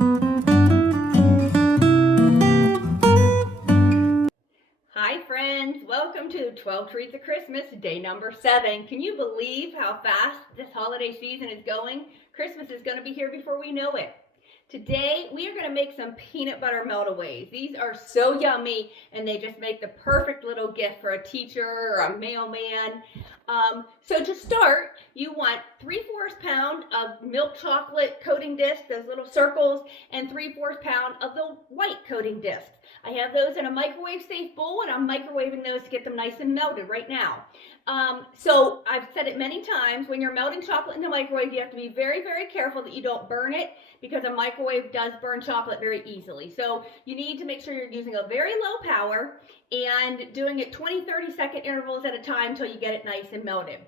Hi friends, welcome to 12 Treats of Christmas, day number 7. Can you believe how fast this holiday season is going? Christmas is going to be here before we know it. Today we are going to make some peanut butter meltaways. These are so yummy and they just make the perfect little gift for a teacher or a mailman. So to start, you want 3/4 pound of milk chocolate coating discs, those little circles, and 3/4 pound of the white coating discs. I have those in a microwave safe bowl and I'm microwaving those to get them nice and melted right now. So I've said it many times, when you're melting chocolate in the microwave, you have to be very, very careful that you don't burn it, because a microwave does burn chocolate very easily. So you need to make sure you're using a very low power and doing it 20-30 second intervals at a time until you get it nice and melted.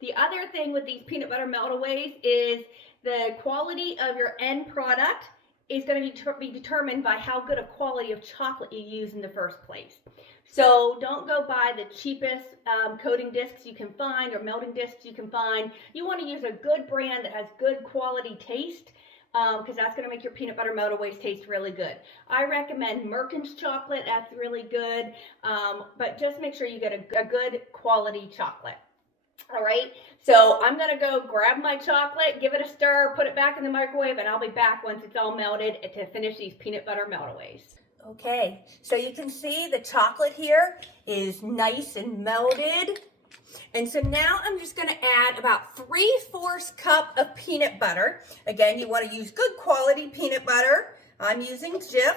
The other thing with these peanut butter meltaways is the quality of your end product is going to be determined by how good a quality of chocolate you use in the first place. So don't go buy the cheapest coating discs you can find or melting discs you can find. You want to use a good brand that has good quality taste, because that's going to make your peanut butter meltaways taste really good. I recommend Merkin's chocolate. That's really good, but just make sure you get a good quality chocolate. All right, so I'm going to go grab my chocolate, give it a stir, put it back in the microwave, and I'll be back once it's all melted to finish these peanut butter meltaways. Okay, so you can see the chocolate here is nice and melted. And so now I'm just going to add about 3/4 cup of peanut butter. Again, you want to use good quality peanut butter. I'm using Jif.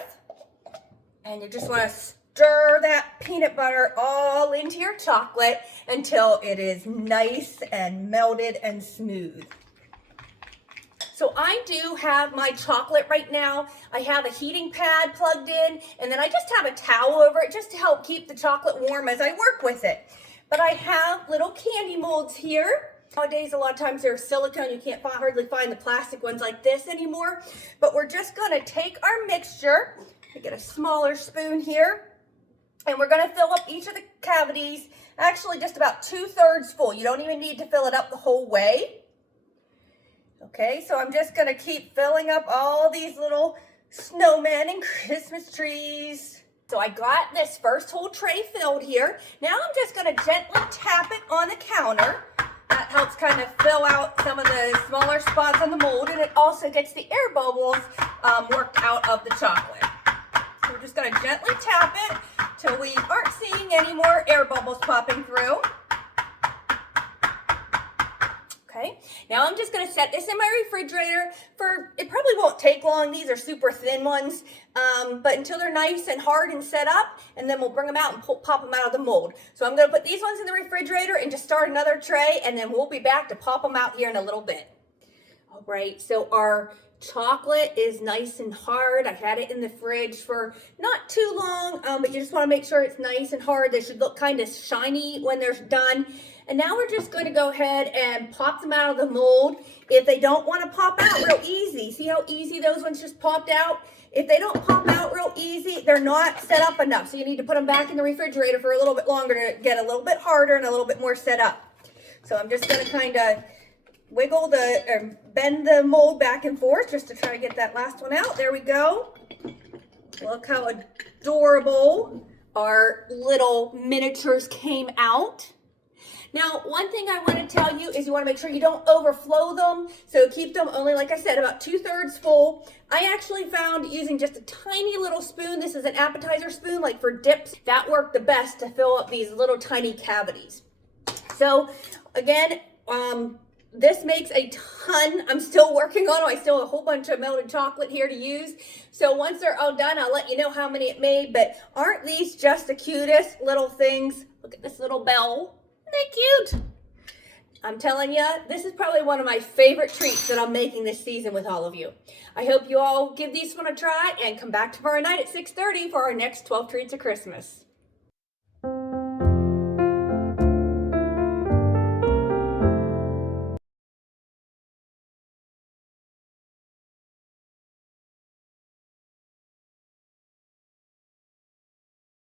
And you just want to stir that peanut butter all into your chocolate until it is nice and melted and smooth. So I do have my chocolate right now. I have a heating pad plugged in, and then I just have a towel over it just to help keep the chocolate warm as I work with it. But I have little candy molds here. Nowadays, a lot of times they're silicone. You can't hardly find the plastic ones like this anymore. But we're just going to take our mixture. I get a smaller spoon here. And we're going to fill up each of the cavities, actually just about 2/3 full. You don't even need to fill it up the whole way. Okay, so I'm just going to keep filling up all these little snowmen and Christmas trees. So I got this first whole tray filled here. Now I'm just going to gently tap it on the counter. That helps kind of fill out some of the smaller spots on the mold, and it also gets the air bubbles worked out of the chocolate. So we're just going to gently tap it till we aren't seeing any more air bubbles popping through. Okay, now I'm just going to set this in my refrigerator for, it probably won't take long. These are super thin ones, but until they're nice and hard and set up, and then we'll bring them out and pop them out of the mold. So I'm going to put these ones in the refrigerator and just start another tray, and then we'll be back to pop them out here in a little bit. All right, so our chocolate is nice and hard. I had it in the fridge for not too long, but you just want to make sure it's nice and hard. They should look kind of shiny when they're done. And now we're just going to go ahead and pop them out of the mold. If they don't want to pop out real easy, see how easy those ones just popped out? If they don't pop out real easy, they're not set up enough. So you need to put them back in the refrigerator for a little bit longer to get a little bit harder and a little bit more set up. So I'm just going to kind of wiggle bend the mold back and forth just to try to get that last one out. There we go. Look how adorable our little miniatures came out. Now, one thing I want to tell you is you want to make sure you don't overflow them. So keep them only, like I said, about 2/3 full. I actually found using just a tiny little spoon, this is an appetizer spoon, like for dips, that worked the best to fill up these little tiny cavities. So again, this makes a ton. I'm still working on them. I still have a whole bunch of melted chocolate here to use. So once they're all done, I'll let you know how many it made. But aren't these just the cutest little things? Look at this little bell. Isn't that cute? I'm telling you, this is probably one of my favorite treats that I'm making this season with all of you. I hope you all give these one a try and come back tomorrow night at 6:30 for our next 12 Treats of Christmas.